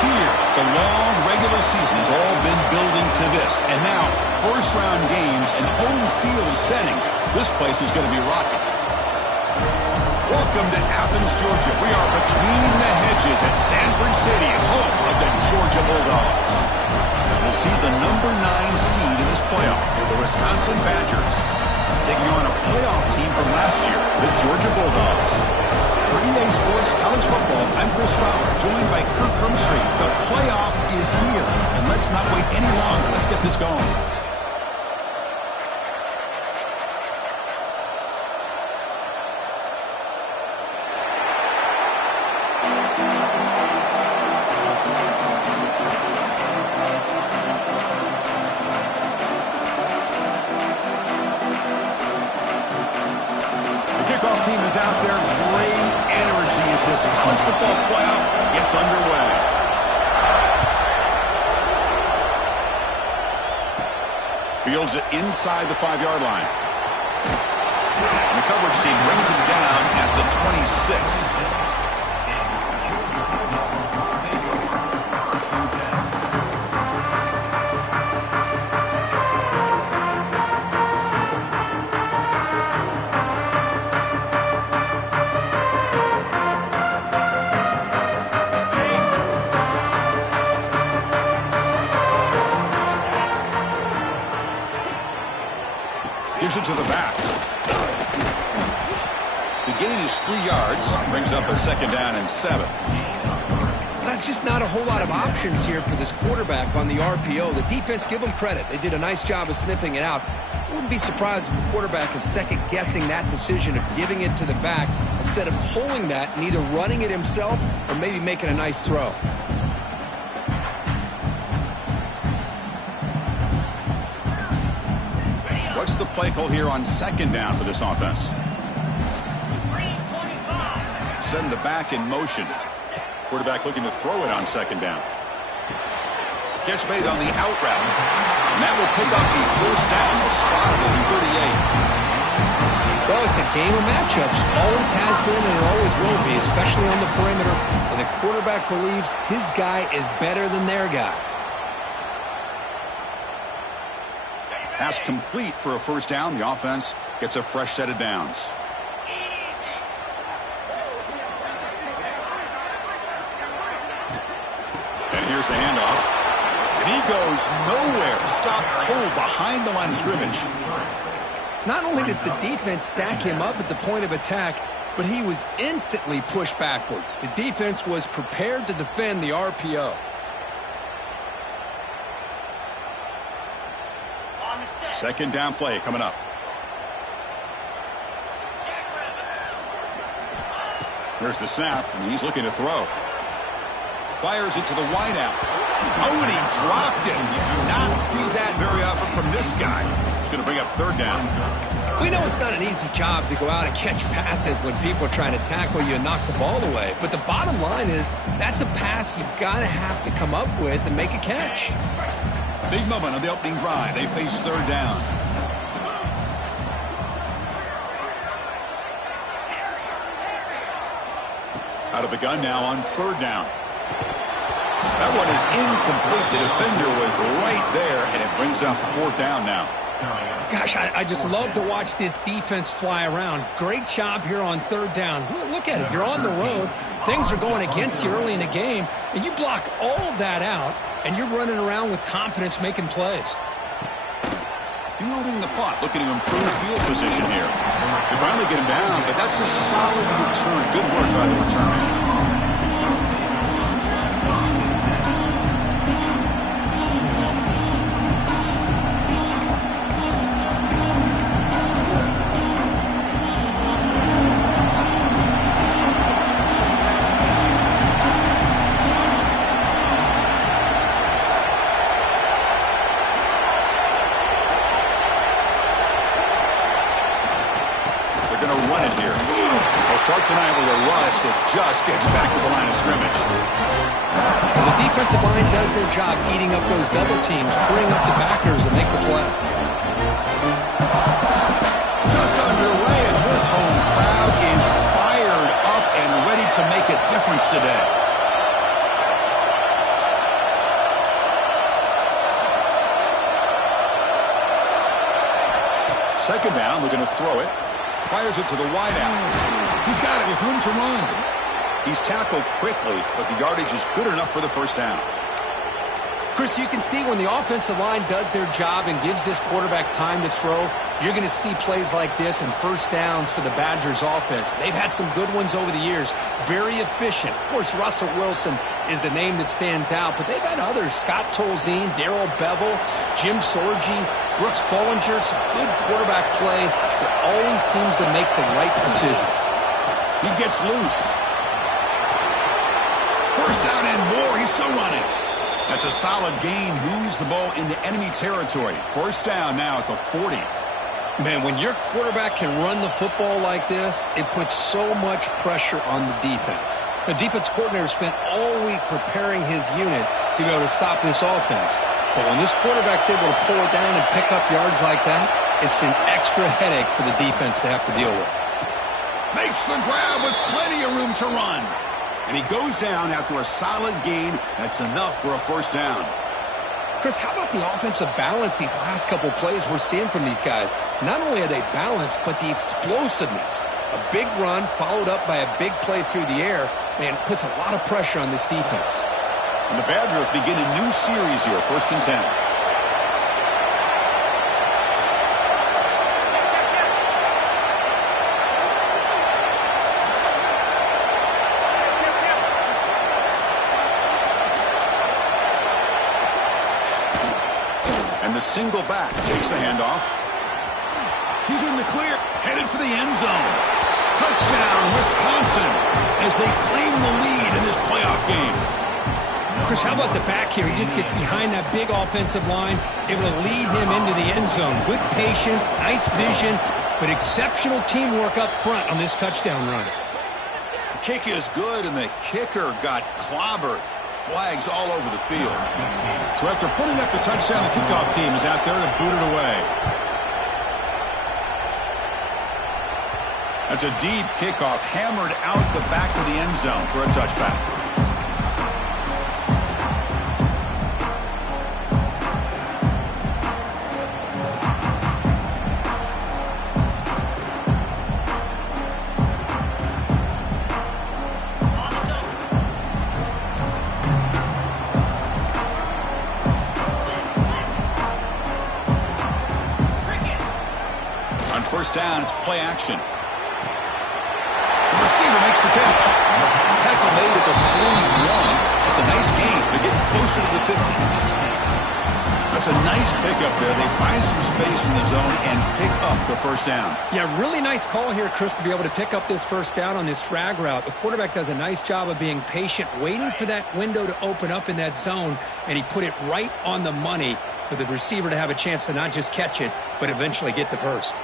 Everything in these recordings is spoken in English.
here. The long regular season has all been building to this. And now, first-round games and home field settings. This place is going to be rocking. Welcome to Athens, Georgia. We are between the hedges at Sanford Stadium, home of the Georgia Bulldogs. As we'll see the number 9 seed in this playoff, the Wisconsin Badgers, taking on a playoff team from last year, the Georgia Bulldogs. For EA Sports College Football, I'm Chris Fowler, joined by Kirk Hermstreet. The playoff is here, and let's not wait any longer. Let's get this going. Team is out there. Great energy as this college football playoff gets underway. Fields it inside the 5-yard line. And the coverage team brings him down at the 26. Gives it to the back. The gain is 3 yards. Brings up a 2nd down and 7. That's just not a whole lot of options here for this quarterback on the RPO. The defense, give them credit. They did a nice job of sniffing it out. I wouldn't be surprised if the quarterback is second-guessing that decision of giving it to the back instead of pulling that and either running it himself or maybe making a nice throw. What's the play call here on 2nd down for this offense? Send the back in motion. Quarterback looking to throw it on 2nd down. Catch made on the out route. And that will pick up the 1st down. A spot at the 38. Well, it's a game of matchups. Always has been and it always will be, especially on the perimeter. And the quarterback believes his guy is better than their guy. Pass complete for a 1st down. The offense gets a fresh set of downs. And here's the handoff. And he goes nowhere. Stop cold behind the line of scrimmage. Not only does the defense stack him up at the point of attack, but he was instantly pushed backwards. The defense was prepared to defend the RPO. Second down play coming up. There's the snap, and he's looking to throw. Fires it to the wideout. Oh, and he dropped it. You do not see that very often from this guy. He's going to bring up 3rd down. We know it's not an easy job to go out and catch passes when people are trying to tackle you and knock the ball away. But the bottom line is that's a pass you've got to have to come up with and make a catch. Big moment on the opening drive. They face 3rd down. Out of the gun now on 3rd down. That one is incomplete. The defender was right there, and it brings up 4th down now. Gosh, I just love to watch this defense fly around. Great job here on 3rd down. Look at it. You're on the road. Things are going against you early in the game, and you block all of that out, and you're running around with confidence making plays. Fielding the punt, looking to improve field position here. They finally get him down, but that's a solid return. Good work by the returner. Start tonight with a rush that just gets back to the line of scrimmage. Well, the defensive line does their job eating up those double teams, freeing up the backers to make the play. Just underway, and this home crowd is fired up and ready to make a difference today. second down, we're going to throw it. Fires it to the wideout. He's got it with room to run. He's tackled quickly, but the yardage is good enough for the first down. Chris, you can see when the offensive line does their job and gives this quarterback time to throw, you're going to see plays like this and first downs for the Badgers offense. They've had some good ones over the years. Very efficient. Of course, Russell Wilson is the name that stands out, but they've had others. Scott Tolzien, Darrell Bevel, Jim Sorgi, Brooks Bollinger. Some good quarterback play that always seems to make the right decision. He gets loose. First down and more. He's still running. That's a solid gain. Moves the ball into enemy territory. First down now at the 40. Man, when your quarterback can run the football like this, it puts so much pressure on the defense. The defense coordinator spent all week preparing his unit to be able to stop this offense. But when this quarterback's able to pull it down and pick up yards like that, it's an extra headache for the defense to have to deal with. Makes the grab with plenty of room to run. And he goes down after a solid gain. That's enough for a first down. Chris, how about the offensive balance these last couple plays we're seeing from these guys? Not only are they balanced, but the explosiveness. A big run followed up by a big play through the air, man, puts a lot of pressure on this defense. And the Badgers begin a new series here, 1st and 10. The single back takes the handoff. He's in the clear, headed for the end zone. Touchdown, Wisconsin, as they claim the lead in this playoff game. Chris, how about the back here? He just gets behind that big offensive line, able to lead him into the end zone. Good patience, nice vision, but exceptional teamwork up front on this touchdown run. The kick is good, and the kicker got clobbered. Flags all over the field. So after putting up the touchdown, the kickoff team is out there to boot it away. That's a deep kickoff, hammered out the back of the end zone for a touchback. First down, it's play action. The receiver makes the catch. Tackle made at the 41. It's a nice gain. They're getting closer to the 50. That's a nice pickup there. They find some space in the zone and pick up the first down. Yeah, really nice call here, Chris, to be able to pick up this first down on this drag route. The quarterback does a nice job of being patient, waiting for that window to open up in that zone, and he put it right on the money for the receiver to have a chance to not just catch it, but eventually get the first.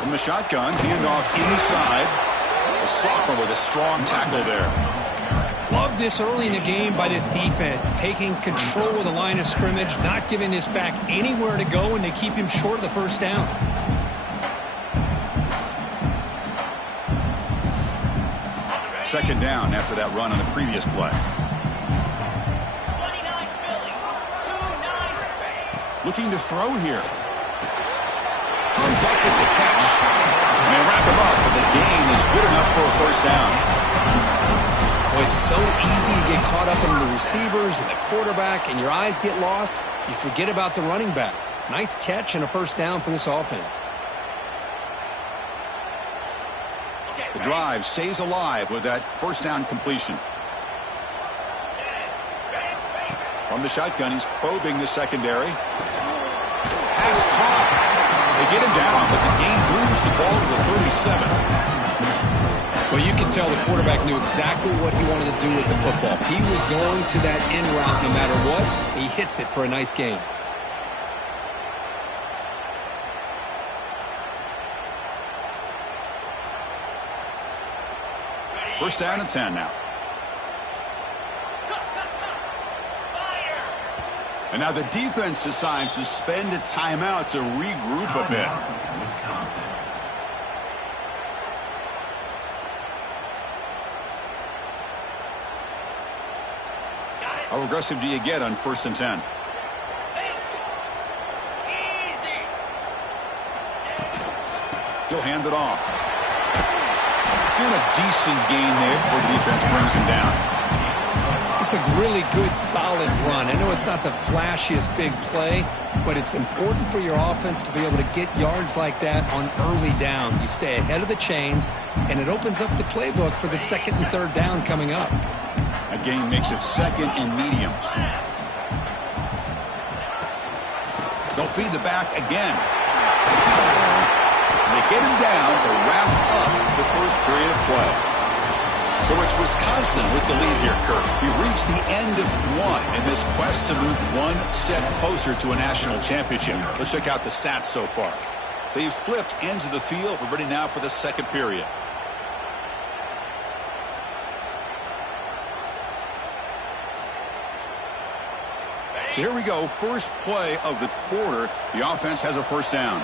From the shotgun, handoff inside. A sophomore with a strong tackle there. Love this early in the game by this defense, taking control of the line of scrimmage, not giving this back anywhere to go, and they keep him short of the first down. Second down after that run on the previous play. Looking to throw here. Comes up with the catch. And they wrap him up, but the gain is good enough for a first down. Well, it's so easy to get caught up in the receivers and the quarterback, and your eyes get lost. You forget about the running back. Nice catch and a first down for this offense. The drive stays alive with that first down completion. From the shotgun, he's probing the secondary. Pass caught. They get him down, but the gain moves the ball to the 37. Well, you can tell the quarterback knew exactly what he wanted to do with the football. He was going to that in route no matter what. He hits it for a nice gain. First down and 10 now. And now the defense decides to spend a timeout to regroup a bit. How aggressive do you get on 1st and 10? He'll hand it off. And a decent gain there before the defense brings him down. It's a really good, solid run. I know it's not the flashiest big play, but it's important for your offense to be able to get yards like that on early downs. You stay ahead of the chains, and it opens up the playbook for the second and third down coming up. That gain makes it second and medium. They'll feed the back again. They get him down to wrap up the first period of play. So it's Wisconsin with the lead here, Kirk. We've reached the end of one in this quest to move one step closer to a national championship. Let's check out the stats so far. They've flipped ends of the field. We're ready now for the second period. So here we go. First play of the quarter. The offense has a first down.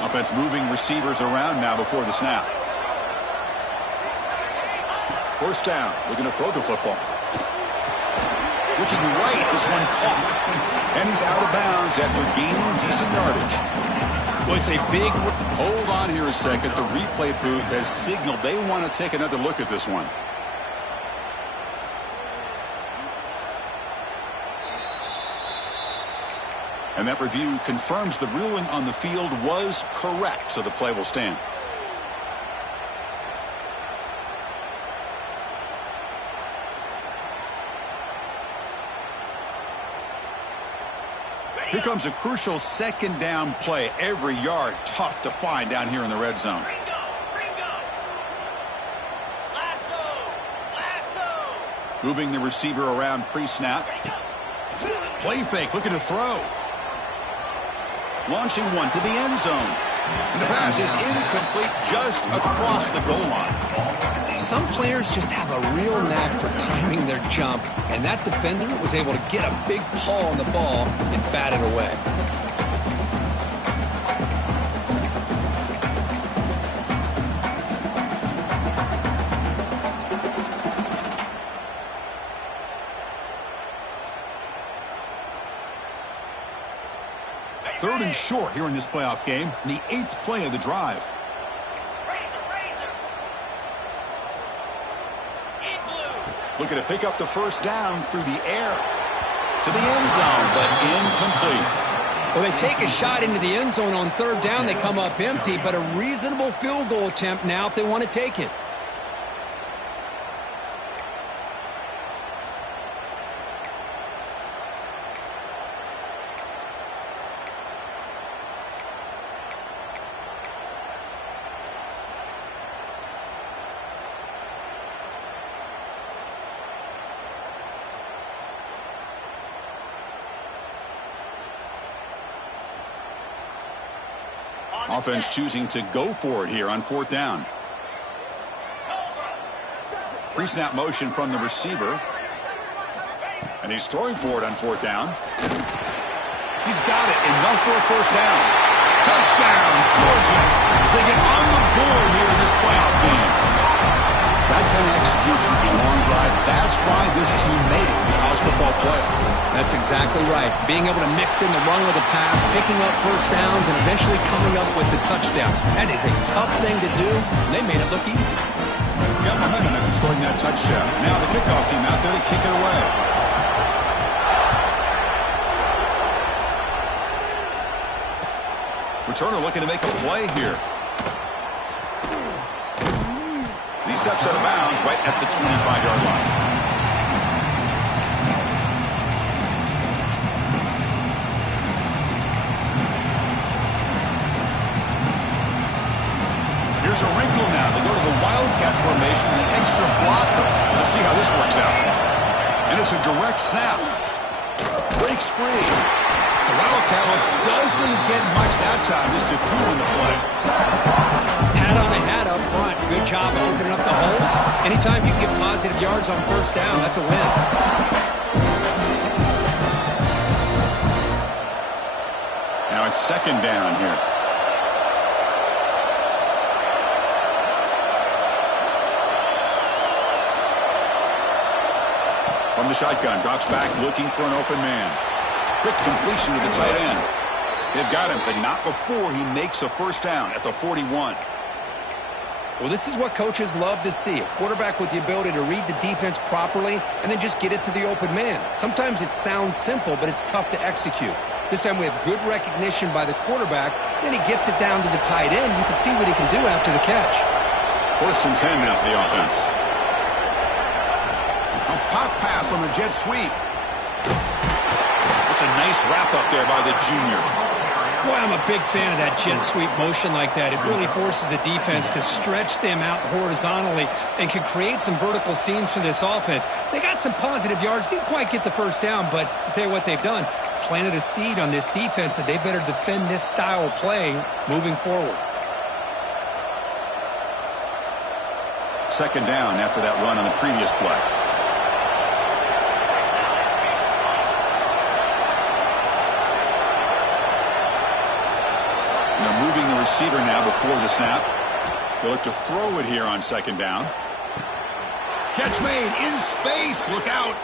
Offense moving receivers around now before the snap. First down, looking to throw the football. Looking right, this one caught. And he's out of bounds after gaining decent yardage. Well, it's a big... Hold on here a second. The replay booth has signaled they want to take another look at this one. And that review confirms the ruling on the field was correct, so the play will stand. Here comes a crucial second down play. Every yard tough to find down here in the red zone. Moving the receiver around pre-snap. Play fake, looking to throw. Launching one to the end zone. And the pass is incomplete just across the goal line. Some players just have a real knack for timing their jump, and that defender was able to get a big paw on the ball and bat it away. Third and short here in this playoff game, the 8th play of the drive. Looking to pick up the first down through the air. To the end zone, but incomplete. Well, they take a shot into the end zone on third down. They come up empty, but a reasonable field goal attempt now if they want to take it. Offense choosing to go for it here on fourth down. Pre-snap motion from the receiver. And he's throwing for it on fourth down. He's got it. Enough for a first down. Touchdown, Georgia, as they get on the board here in this playoff game. That kind of execution on a long drive, that's why this team made it to the college football playoff. That's exactly right. Being able to mix in the run with the pass, picking up first downs, and eventually coming up with the touchdown. That is a tough thing to do. They made it look easy. Got momentum after scoring that touchdown. Now the kickoff team out there to kick it away. Returner looking to make a play here. He steps out of bounds right at the 25-yard line. Here's a wrinkle now. They go to the Wildcat formation with an extra blocker. We'll see how this works out. And it's a direct snap. Breaks free. The Wildcat doesn't get much that time. Just a coup in the play. Hat on a hat up front. Good job opening up the holes. Anytime you can get positive yards on first down, that's a win. Now it's second down here. From the shotgun, drops back looking for an open man. Quick completion to the tight end. They've got him, but not before he makes a first down at the 41. Well, this is what coaches love to see. A quarterback with the ability to read the defense properly and then just get it to the open man. Sometimes it sounds simple, but it's tough to execute. This time we have good recognition by the quarterback. Then he gets it down to the tight end. You can see what he can do after the catch. 1st and 10 now for the offense. A pop pass on the jet sweep. It's a nice wrap up there by the junior. Boy, I'm a big fan of that jet sweep motion like that. It really forces a defense to stretch them out horizontally and can create some vertical seams for this offense. They got some positive yards, didn't quite get the first down, but I'll tell you what they've done. Planted a seed on this defense that they better defend this style of play moving forward. 2nd down after that run on the previous play. They're moving the receiver now before the snap. They'll look to throw it here on 2nd down. Catch made in space. Look out.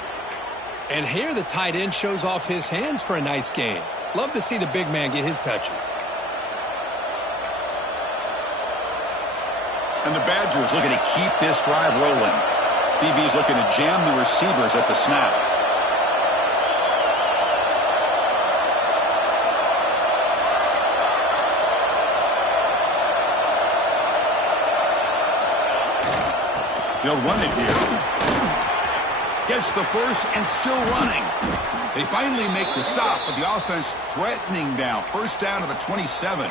And here the tight end shows off his hands for a nice gain. Love to see the big man get his touches. And the Badgers looking to keep this drive rolling. BB's looking to jam the receivers at the snap. They'll run it here. Gets the first and still running. They finally make the stop, but the offense threatening now. 1st down to the 27.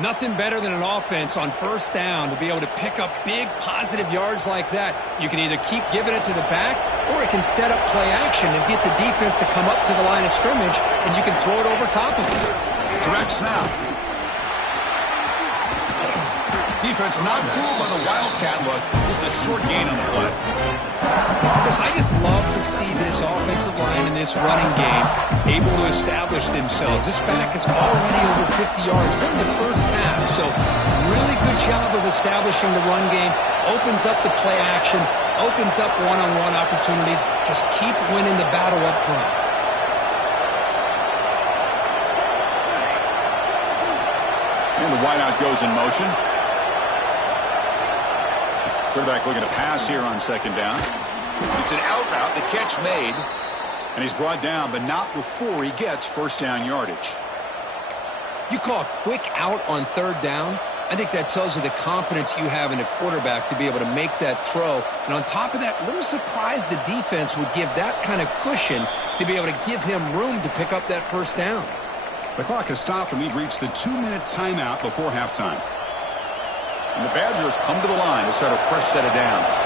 Nothing better than an offense on 1st down to be able to pick up big positive yards like that. You can either keep giving it to the back, or it can set up play action and get the defense to come up to the line of scrimmage, and you can throw it over top of them. Direct snap. Defense not fooled by the Wildcat look. Just a short gain on the play. Because I just love to see this offensive line in this running game able to establish themselves. This back is already over 50 yards in the first half. So really good job of establishing the run game. Opens up the play action. Opens up one-on-one opportunities. Just keep winning the battle up front. And the wideout goes in motion. Quarterback looking to pass here on 2nd down. It's an out route, the catch made. And he's brought down, but not before he gets 1st down yardage. You call a quick out on 3rd down? I think that tells you the confidence you have in a quarterback to be able to make that throw. And on top of that, a little surprised the defense would give that kind of cushion to be able to give him room to pick up that 1st down. The clock has stopped, and we've reached the 2-minute timeout before halftime. And the Badgers come to the line to start a fresh set of downs.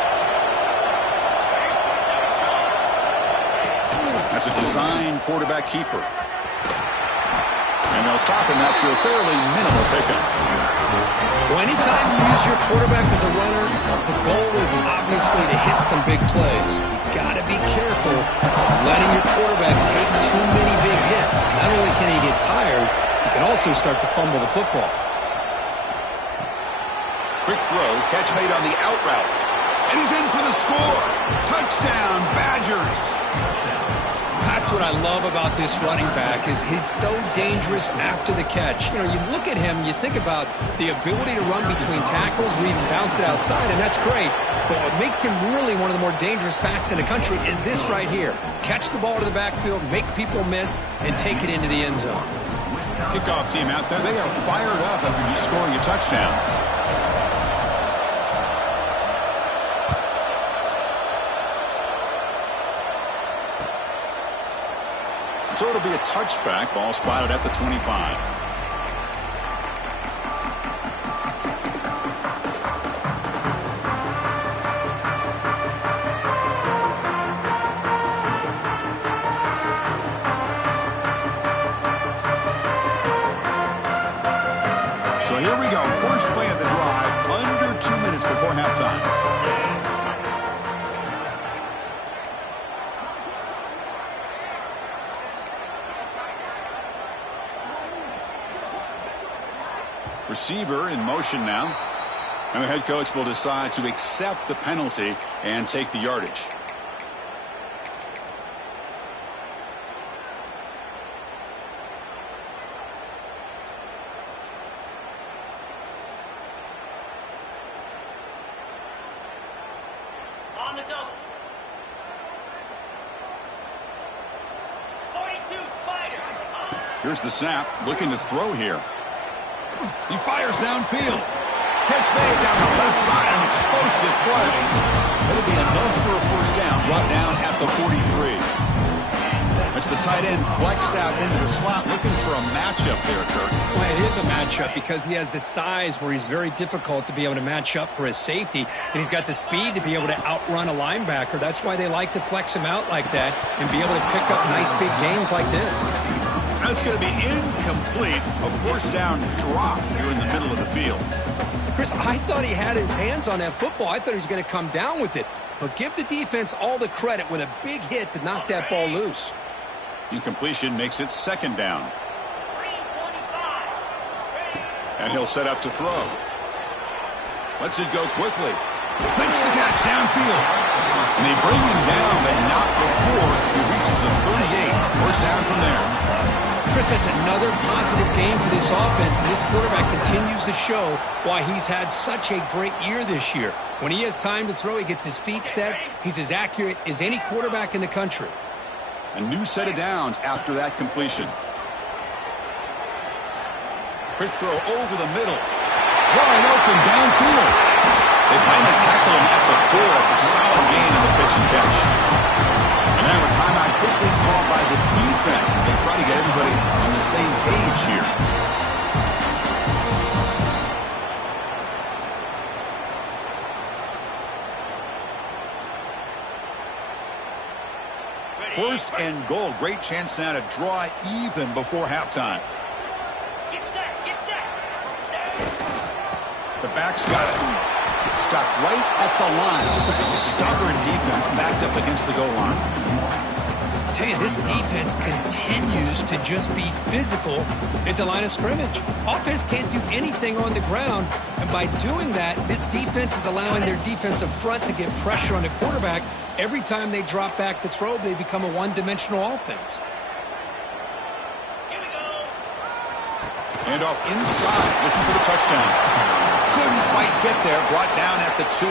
That's a design quarterback keeper. And they'll stop him after a fairly minimal pickup. Well, anytime you use your quarterback as a runner, the goal is obviously to hit some big plays. You've got to be careful of letting your quarterback take too many big hits. Not only can he get tired, he can also start to fumble the football. Quick throw, catch made on the out route. And he's in for the score. Touchdown, Badgers. That's what I love about this running back is he's so dangerous after the catch. You know, you look at him, you think about the ability to run between tackles or even bounce it outside, and that's great. But what makes him really one of the more dangerous backs in the country is this right here. Catch the ball to the backfield, make people miss, and take it into the end zone. Kickoff team out there, they are fired up after just scoring a touchdown. So it'll be a touchback. Ball spotted at the 25. So here we go. First play of the drive. Under 2 minutes before halftime. Receiver in motion now. And the head coach will decide to accept the penalty and take the yardage. on the double. 42 Spider. Here's the snap, looking to throw here. He fires downfield. Catch made down the left side, an explosive play. It'll be enough for a first down, brought down at the 43. That's the tight end flexed out into the slot, looking for a matchup there, Kirk. Well, it is a matchup because he has the size where he's very difficult to be able to match up for his safety, and he's got the speed to be able to outrun a linebacker. That's why they like to flex him out like that and be able to pick up nice big gains like this. That's going to be incomplete. A first down drop here in the middle of the field. Chris, I thought he had his hands on that football. I thought he was going to come down with it. But give the defense all the credit with a big hit to knock that ball loose. Incompletion makes it second down. And he'll set up to throw. Lets it go quickly. Makes the catch downfield. And they bring him down, but not before he reaches the 38. First down from there. Chris, that's another positive game for this offense, and this quarterback continues to show why he's had such a great year this year. When he has time to throw, he gets his feet set. He's as accurate as any quarterback in the country. A new set of downs after that completion. Quick throw over the middle. Wide open downfield. They finally tackle him at the 4. It's a solid gain on the pitch and catch. And now a timeout quickly called by the defense as they try to get everybody on the same page here. First and goal. Great chance now to draw even before halftime. Get set, get set. The back's got it. Stopped right at the line. This is a stubborn defense backed up against the goal line. I tell you, this defense continues to just be physical at the line of scrimmage. Offense can't do anything on the ground, and by doing that, this defense is allowing their defensive front to get pressure on the quarterback. Every time they drop back to throw, they become a one-dimensional offense. Here we go. Hand off inside, looking for the touchdown. Couldn't quite get there, brought down at the 2.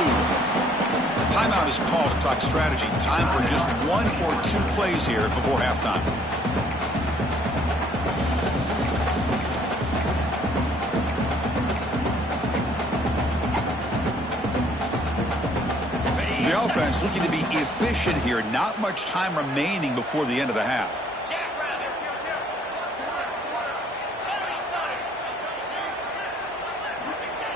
The timeout is called to talk strategy. Time for just 1 or 2 plays here before halftime. So the offense looking to be efficient here. Not much time remaining before the end of the half.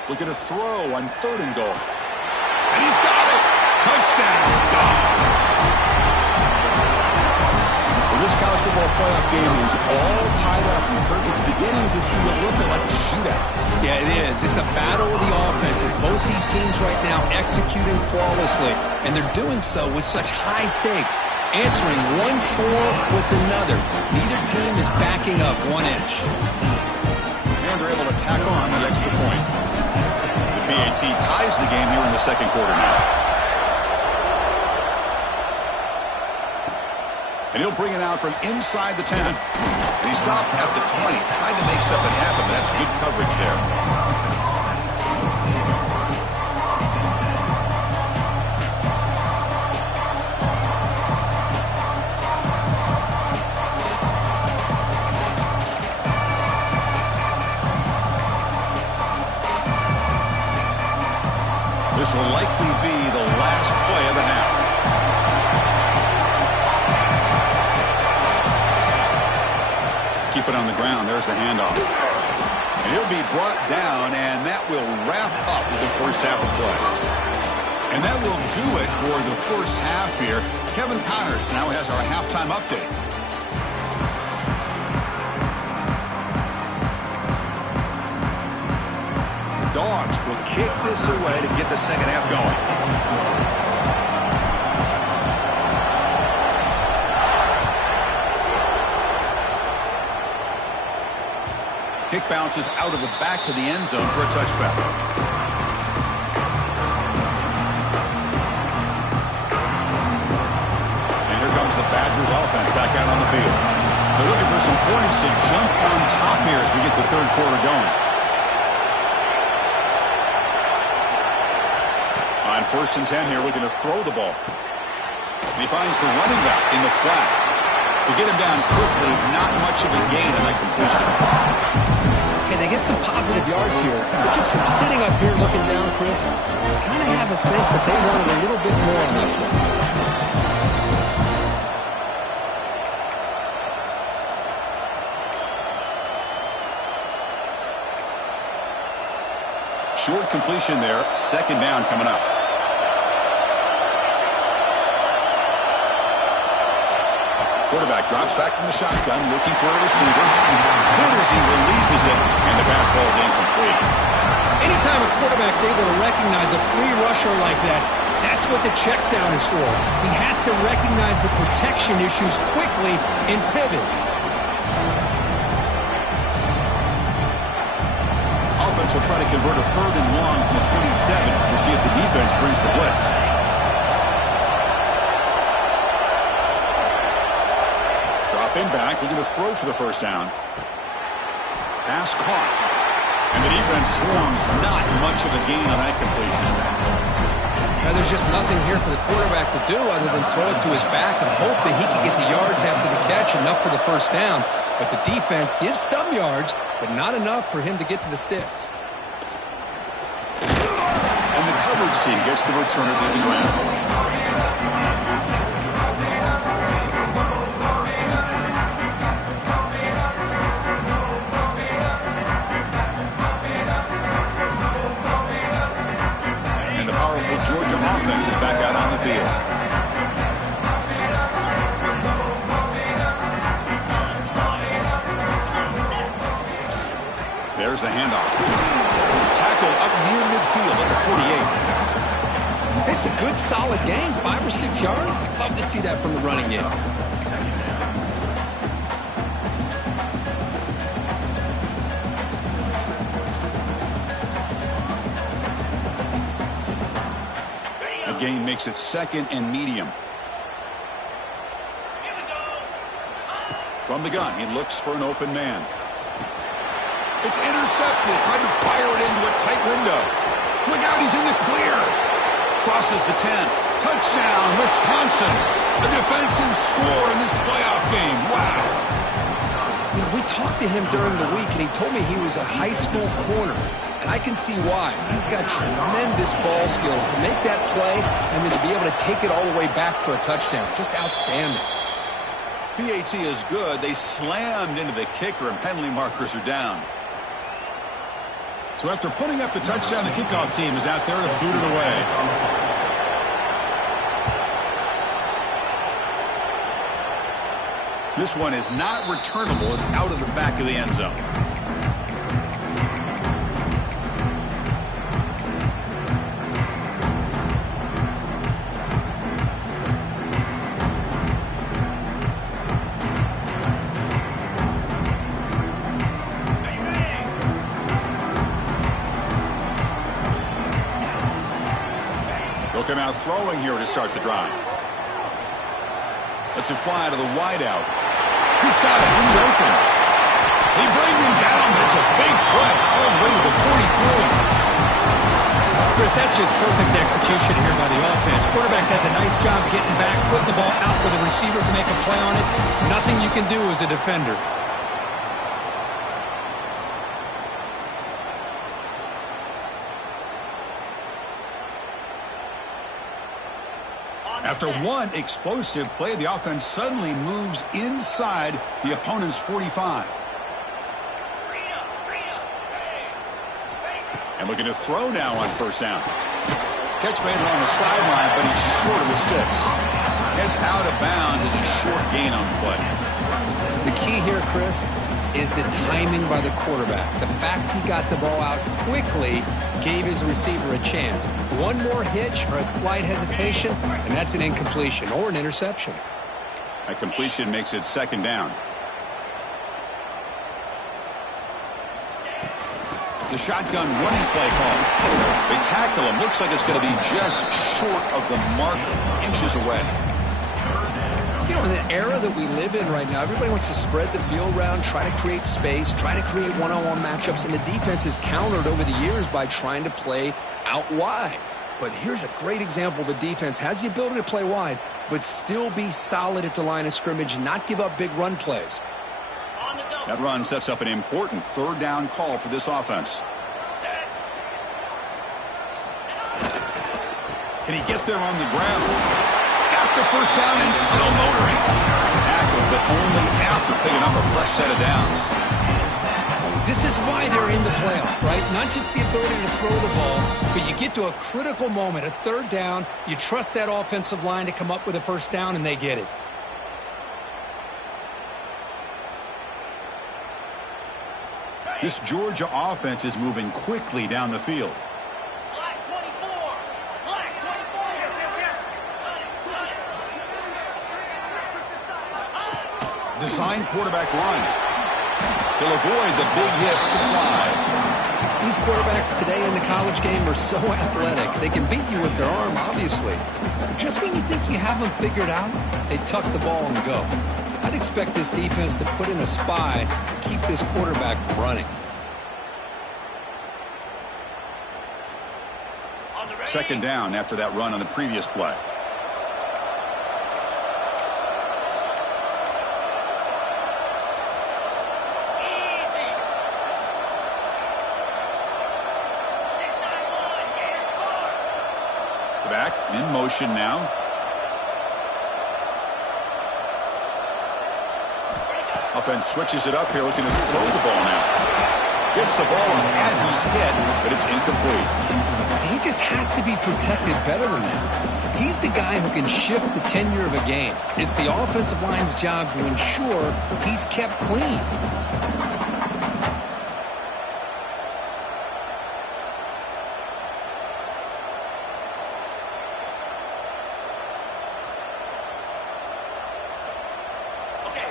Look at a throw on 3rd and goal. And he's got it. Touchdown. Dogs. Well, this college football playoff game is all tied up. And Kirk, it's beginning to feel a little bit like a shootout. Yeah, it is. It's a battle of the offenses. Both these teams right now executing flawlessly, and they're doing so with such high stakes, answering one score with another. Neither team is backing up 1 inch. And they're able to tack on the extra point. The PAT ties the game here in the second quarter now. And he'll bring it out from inside the 10. He stopped at the 20, tried to make something happen, but that's good coverage there. This will likely be the last play of the half. Keep it on the ground. There's the handoff. And he'll be brought down, and that will wrap up the first half of play. And that will do it for the first half here. Kevin Connors now has our halftime update. Dogs will kick this away to get the second half going. Kick bounces out of the back of the end zone for a touchback. And here comes the Badgers offense back out on the field. They're looking for some points to jump on top here as we get the third quarter going. On 1st and 10 here, looking to throw the ball. And he finds the running back in the flat. To get him down quickly, not much of a gain on that completion. Hey, they get some positive yards here. But just from sitting up here looking down, Chris, I kind of have a sense that they wanted a little bit more on that play. Short completion there. 2nd down coming up. Quarterback drops back from the shotgun, looking for a receiver. Good as he releases it, and the pass ball is incomplete. Anytime a quarterback's able to recognize a free rusher like that, that's what the check down is for. He has to recognize the protection issues quickly and pivot. Offense will try to convert a 3rd and long from the 27. We'll see if the defense brings the blitz. Dropping back, looking to throw for the 1st down. Pass caught. And the defense swarms. Not much of a gain on that completion. Now, there's just nothing here for the quarterback to do other than throw it to his back and hope that he can get the yards after the catch, enough for the 1st down. But the defense gives some yards, but not enough for him to get to the sticks. And the coverage team gets the returner to the ground. Georgia offense is back out on the field. There's the handoff. Tackle up near midfield at the 48. It's a good, solid game. 5 or 6 yards. Love to see that from the running game. Gain makes it 2nd and medium. From the gun, he looks for an open man. It's intercepted. Tried to fire it into a tight window. Look out, he's in the clear. Crosses the 10. Touchdown, Wisconsin. A defensive score in this playoff game. Wow. You know, we talked to him during the week, and he told me he was a high school corner. And I can see why. He's got tremendous ball skills to make that play and then to be able to take it all the way back for a touchdown. Just outstanding. PAT is good. They slammed into the kicker, and penalty markers are down. So after putting up the touchdown, the kickoff team is out there to boot it away. This one is not returnable. It's out of the back of the end zone. They'll come out throwing here to start the drive. Let's it fly to the wideout. He's got it. He's open. He brings him down, but it's a big play all the way to the 43. Chris, that's just perfect execution here by the offense. Quarterback does a nice job getting back, putting the ball out where the receiver can make a play on it. Nothing you can do as a defender. After one explosive play, the offense suddenly moves inside the opponent's 45. And looking to throw now on 1st down. Catch made along the sideline, but he's short of the sticks. Gets out of bounds as a short gain on the play. The key here, Chris, is the timing by the quarterback. The fact he got the ball out quickly gave his receiver a chance. One more hitch or a slight hesitation, and that's an incompletion or an interception. A completion makes it 2nd down. The shotgun running play call. They tackle him. Looks like it's going to be just short of the marker, inches away. You know, in the era that we live in right now, everybody wants to spread the field around, try to create space, try to create one-on-one matchups, and the defense is countered over the years by trying to play out wide. But here's a great example. The defense has the ability to play wide, but still be solid at the line of scrimmage, not give up big run plays. On the double. That run sets up an important third down call for this offense. Can he get there on the ground? Got the first down and still motoring. Tackle, but only after picking up a fresh set of downs. This is why they're in the playoff, right? Not just the ability to throw the ball, but you get to a critical moment, a third down, you trust that offensive line to come up with a first down, and they get it. This Georgia offense is moving quickly down the field. Black 24. Black 24. Design quarterback run. He'll avoid the big hit with the slide. These quarterbacks today in the college game are so athletic. They can beat you with their arm, obviously. Just when you think you have them figured out, they tuck the ball and go. I'd expect this defense to put in a spy to keep this quarterback from running. Second down after that run on the previous play. Easy. 691. Gator score. The back in motion now. Offense switches it up here, looking to throw the ball now. Gets the ball up as he's hit, but it's incomplete. He just has to be protected better than that. He's the guy who can shift the tenure of a game. It's the offensive line's job to ensure he's kept clean.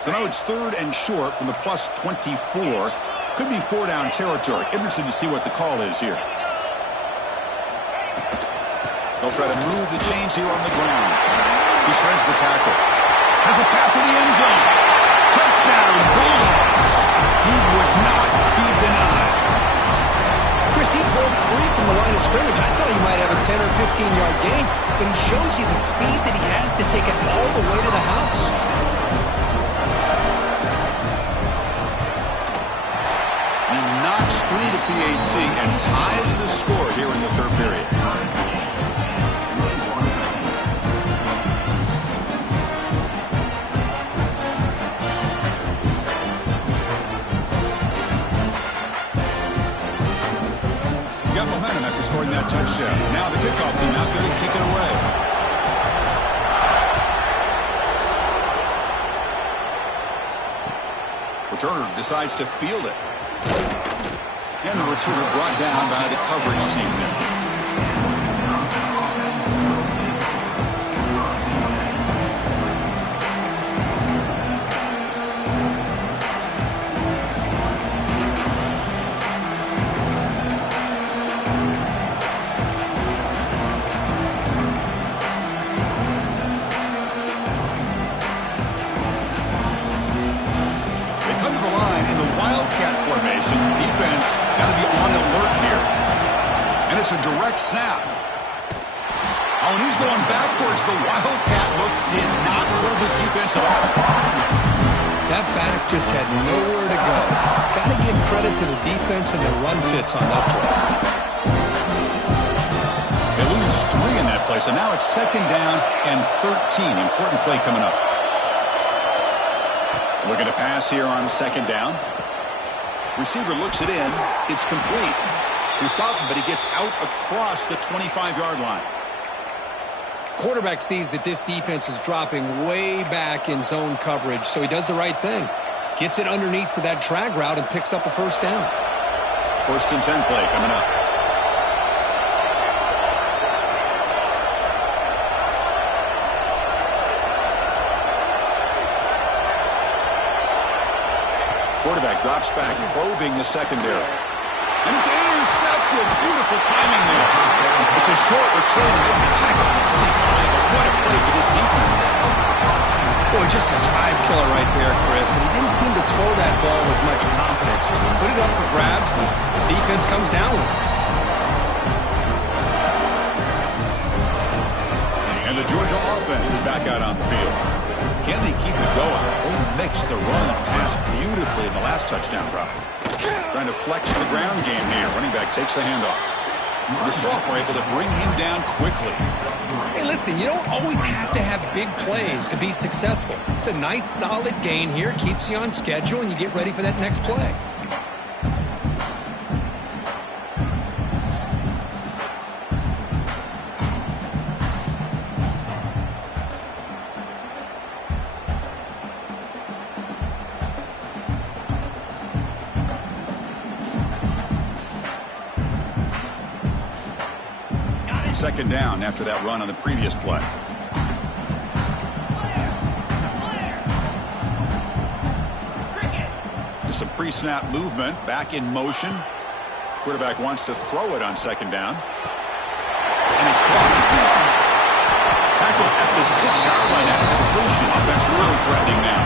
So now it's third and short from the plus 24. Could be four-down territory. Interested to see what the call is here. They'll try to move the chains here on the ground. He shreds the tackle. Has a path to the end zone. Touchdown, Bulldogs. He would not be denied. Chris, he broke free from the line of scrimmage. I thought he might have a 10 or 15-yard gain, but he shows you the speed that he has to take it all the way to the house. He knocks through the PAT and ties the score here in the third period. Got momentum after scoring that touchdown. Now the kickoff team out there to kick it away. Returner decides to field it. And the returner brought down by the coverage team there. Got to be on alert here. And it's a direct snap. Oh, and he's going backwards. The Wildcat look did not fool this defense at all. That back just had nowhere to go. Got to give credit to the defense and the run fits on that play. They lose 3 in that play, so now it's second down and 13. Important play coming up. Looking to pass here on second down. Receiver looks it in. It's complete. He stopped him, but he gets out across the 25-yard line. Quarterback sees that this defense is dropping way back in zone coverage, so he does the right thing. Gets it underneath to that drag route and picks up a first down. First and 10 play coming up. Quarterback drops back, probing the secondary. And it's intercepted. Beautiful timing there. It's a short return to get the tackle at the 25. But what a play for this defense. Boy, just a drive killer right there, Chris. And he didn't seem to throw that ball with much confidence. Just put it up for grabs, and the defense comes down with it. offense is back out on the field. Can they keep it going? They mixed the run and pass beautifully in the last touchdown drive. Trying to flex the ground game here. Running back takes the handoff. The Soft were able to bring him down quickly. Hey, listen, you don't always have to have big plays to be successful. It's a nice, solid gain here. Keeps you on schedule, and you get ready for that next play. Second down after that run on the previous play. Just some pre-snap movement, back in motion. Quarterback wants to throw it on second down. And it's caught. Tackled at the 6-yard line after completion. Offense really threatening now.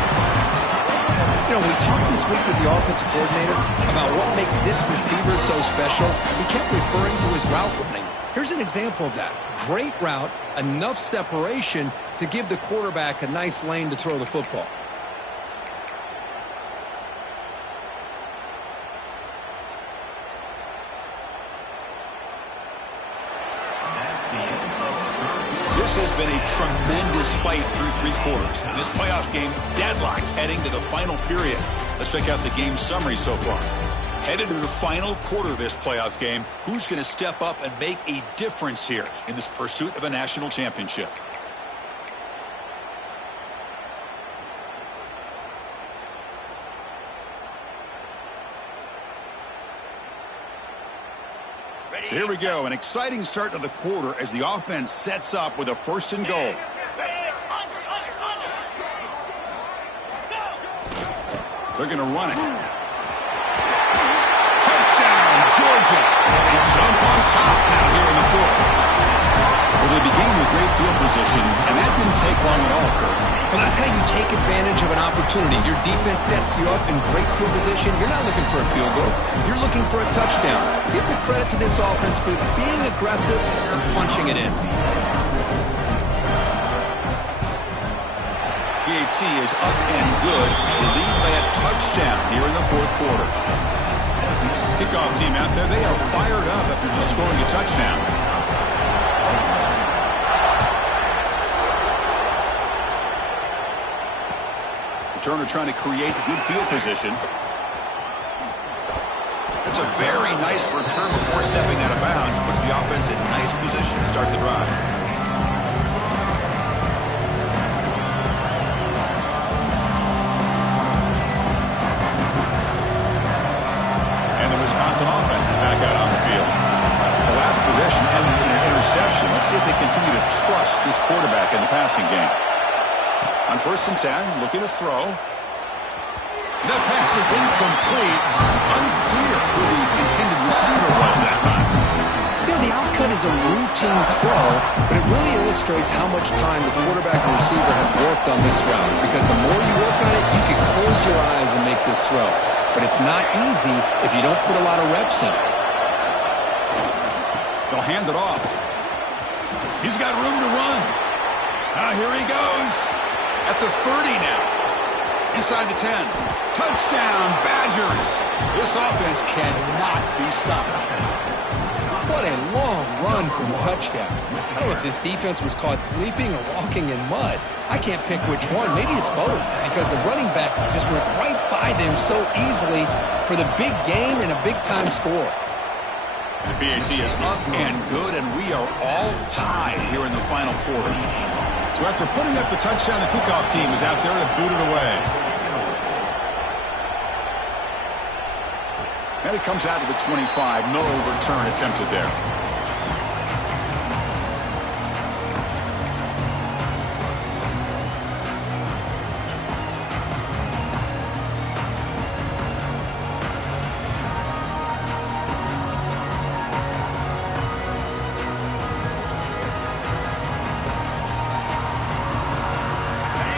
You know, we talked this week with the offensive coordinator about what makes this receiver so special. He kept referring to his route running. Here's an example of that. Great route, enough separation to give the quarterback a nice lane to throw the football. This has been a tremendous fight through 3 quarters. This playoff game deadlocked heading to the final period. Let's check out the game summary so far. Headed to the final quarter of this playoff game, who's going to step up and make a difference here in this pursuit of a national championship? So here we go, an exciting start to the quarter as the offense sets up with a 1st and goal. They're going to run it. Georgia. They jump on top now here in the 4th. Well, they began with great field position, and that didn't take long at all, Kurt. Well, that's how you take advantage of an opportunity. Your defense sets you up in great field position. You're not looking for a field goal. You're looking for a touchdown. Give the credit to this offense for being aggressive and punching it in. PAT is up and good to lead by a touchdown here in the 4th quarter. Kickoff team out there, they are fired up after just scoring a touchdown. Returner trying to create good field position. It's a very nice return before stepping out of bounds. Puts the offense in nice position to start the drive. Wisconsin offense is back out on the field. The last possession ended in an interception. Let's see if they continue to trust this quarterback in the passing game. On 1st and 10, looking to throw. The pass is incomplete. Unclear who the intended receiver was that time. You know, the outcut is a routine throw, but it really illustrates how much time the quarterback and receiver have worked on this route. Because the more you work on it, you can close your eyes and make this throw. But it's not easy if you don't put a lot of reps in. They'll hand it off. He's got room to run. Now here he goes. At the 30 now. Inside the 10. Touchdown, Badgers. This offense cannot be stopped. What a long run for the touchdown. I don't know if this defense was caught sleeping or walking in mud. I can't pick which one. Maybe it's both, because the running back just went right by them so easily for the big gain and a big-time score. The PAT is up and good, and we are all tied here in the final quarter. So after putting up the touchdown, the kickoff team is out there to boot it away. And it comes out to the 25. No return attempted there.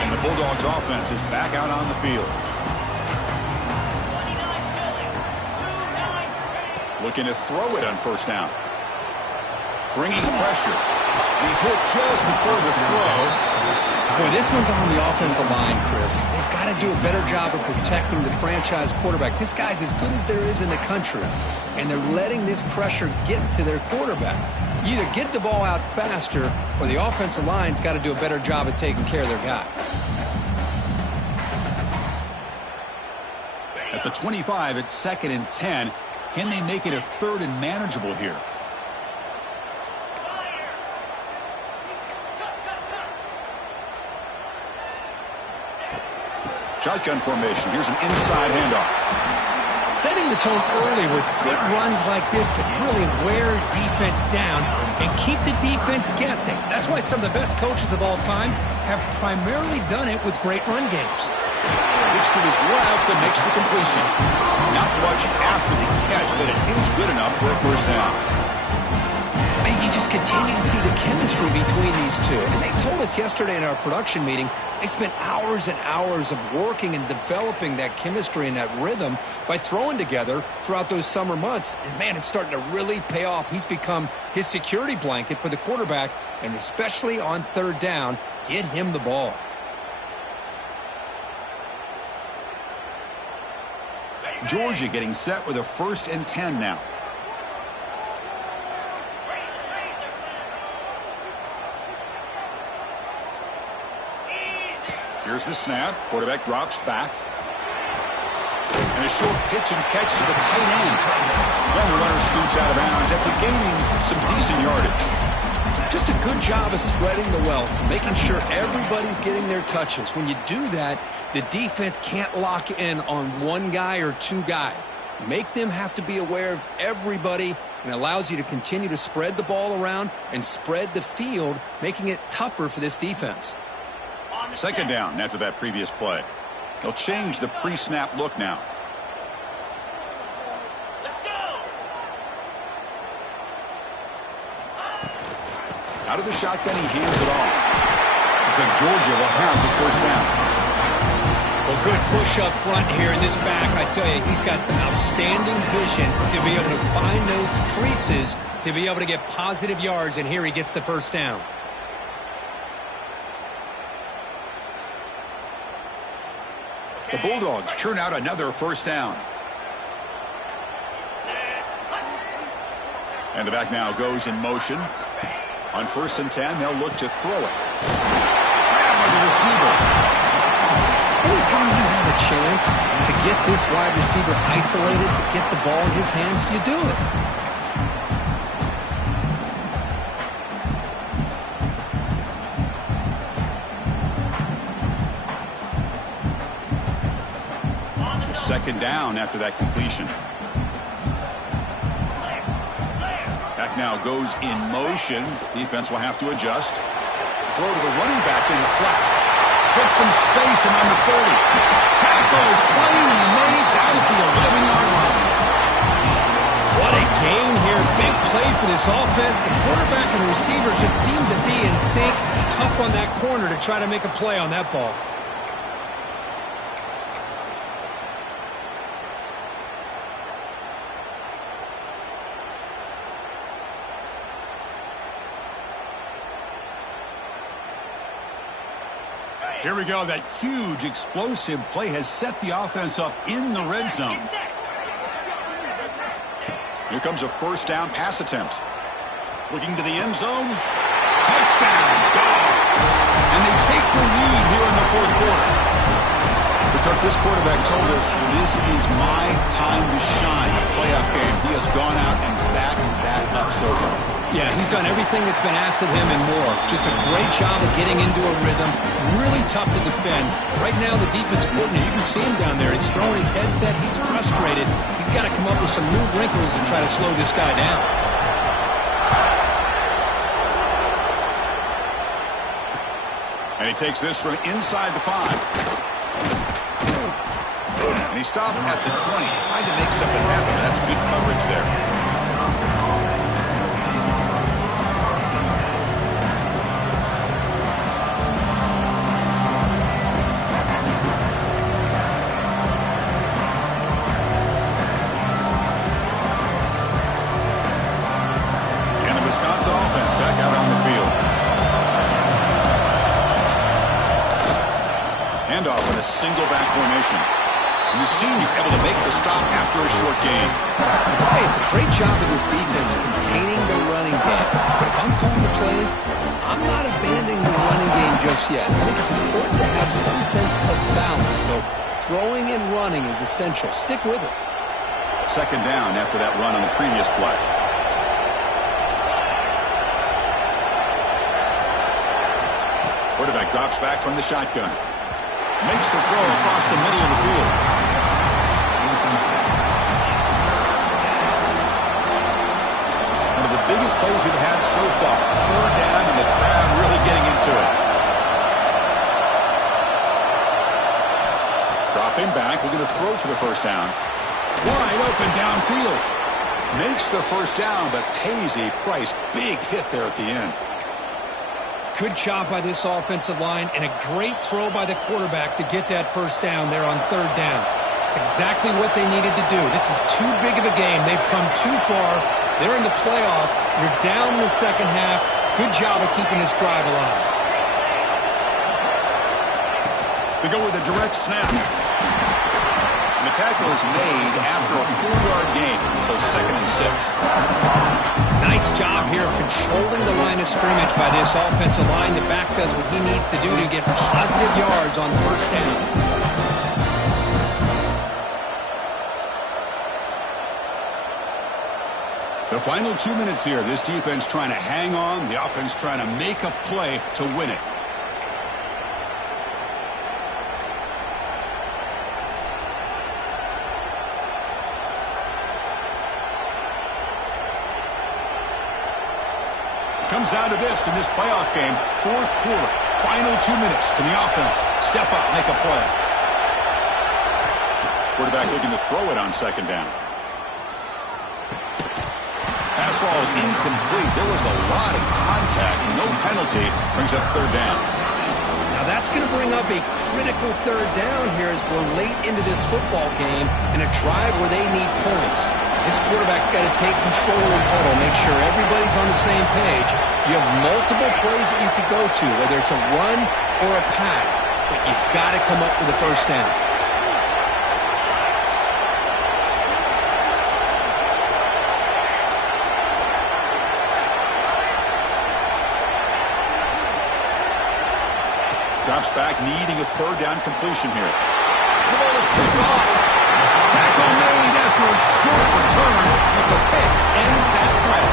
And the Bulldogs offense is back out on the field. Looking to throw it on 1st down. bringing pressure. He's hit just before the throw. Boy, this one's on the offensive line, Chris. They've got to do a better job of protecting the franchise quarterback. This guy's as good as there is in the country, and they're letting this pressure get to their quarterback. You either get the ball out faster, or the offensive line's got to do a better job of taking care of their guy. At the 25, it's 2nd and 10. Can they make it a 3rd and manageable here? Shotgun formation. Here's an inside handoff. Setting the tone early with good runs like this can really wear defense down and keep the defense guessing. That's why some of the best coaches of all time have primarily done it with great run games. Looks to his left and makes the completion. Not much after the catch, but it is good enough for a first down. And you just continue to see the chemistry between these two. And they told us yesterday in our production meeting, they spent hours and hours of working and developing that chemistry and that rhythm by throwing together throughout those summer months. And, man, it's starting to really pay off. He's become his security blanket for the quarterback, and especially on 3rd down, get him the ball. Georgia getting set with a 1st and 10 now. Here's the snap. Quarterback drops back. And a short pitch and catch to the tight end. Well, the runner scoots out of bounds after gaining some decent yardage. Just a good job of spreading the wealth, making sure everybody's getting their touches. When you do that, the defense can't lock in on one guy or two guys. Make them have to be aware of everybody, and allows you to continue to spread the ball around and spread the field, making it tougher for this defense. 2nd down after that previous play. They'll change the pre-snap look now. Let's go. Out of the shotgun, he hands it off. Looks like Georgia will have the first down. Well, good push up front here in this back. I tell you, he's got some outstanding vision to be able to find those creases to be able to get positive yards, and here he gets the first down. The Bulldogs churn out another first down. And the back now goes in motion. On 1st and 10, they'll look to throw it. Grab the receiver. Anytime you have a chance to get this wide receiver isolated, to get the ball in his hands, you do it. Second down after that completion. Back now goes in motion. Defense will have to adjust. Throw to the running back in the flat. Gets some space and on the 30. Tackle is finally made down at the 11-yard line. What a game here. Big play for this offense. The quarterback and the receiver just seem to be in sync. Tough on that corner to try to make a play on that ball. Here we go. That huge, explosive play has set the offense up in the red zone. Here comes a first down pass attempt. Looking to the end zone. Touchdown, Dogs. And they take the lead here in the 4th quarter. Because this quarterback told us this is my time to shine. A playoff game. He has gone out and backed that up so far. Yeah, he's done everything that's been asked of him and more. Just a great job of getting into a rhythm. Really tough to defend. Right now, the defensive coordinator, you can see him down there. He's throwing his headset. He's frustrated. He's got to come up with some new wrinkles to try to slow this guy down. And he takes this from inside the 5. And he stopped at the 20. Tried to make something happen. That's good coverage there. formation. And the senior able to make the stop after a short gain. Hey, it's a great job of this defense containing the running game. But if I'm calling the plays, I'm not abandoning the running game just yet. I think it's important to have some sense of balance. So throwing and running is essential. Stick with it. Second down after that run on the previous play. Quarterback drops back from the shotgun. Makes the throw across the middle of the field. One of the biggest plays we've had so far. Third down and the crowd really getting into it. Dropping back, looking to throw for the first down. Wide open downfield. Makes the first down, but pays a price. Big hit there at the end. Good job by this offensive line and a great throw by the quarterback to get that first down there on third down. It's exactly what they needed to do. This is too big of a game. They've come too far. They're in the playoff. You're down in the second half. Good job of keeping this drive alive. We go with a direct snap. And the tackle is made after a 4-yard gain, so 2nd and 6. Nice job here of controlling the line of scrimmage by this offensive line. The back does what he needs to do to get positive yards on first down. The final 2 minutes here. This defense trying to hang on. The offense trying to make a play to win it. Comes down to this in this playoff game. Fourth quarter, final 2 minutes. Can the offense step up, make a play? Quarterback looking to throw it on second down. Pass ball is incomplete. There was a lot of contact. No penalty. Brings up third down. Now that's going to bring up a critical third down here as we're late into this football game in a drive where they need points. This quarterback's got to take control of his huddle, make sure everybody's on the same page. You have multiple plays that you could go to, whether it's a run or a pass, but you've got to come up with a first down. Drops back, needing a third down completion here. The ball is picked off. Tackle made after a short return, but the pick ends that threat.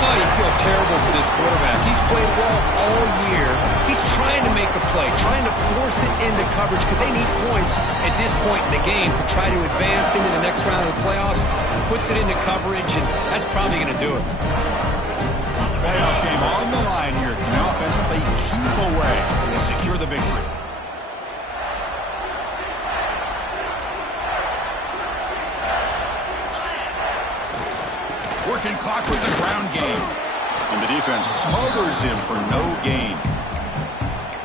Oh, you feel terrible for this quarterback. He's played well all year. He's trying to make a play, trying to force it into coverage because they need points at this point in the game to try to advance into the next round of the playoffs. Puts it into coverage, and that's probably going to do it. Playoff game on the line here. Can the offense play keep away and secure the victory? Working clock with the ground game. And the defense smothers him for no gain.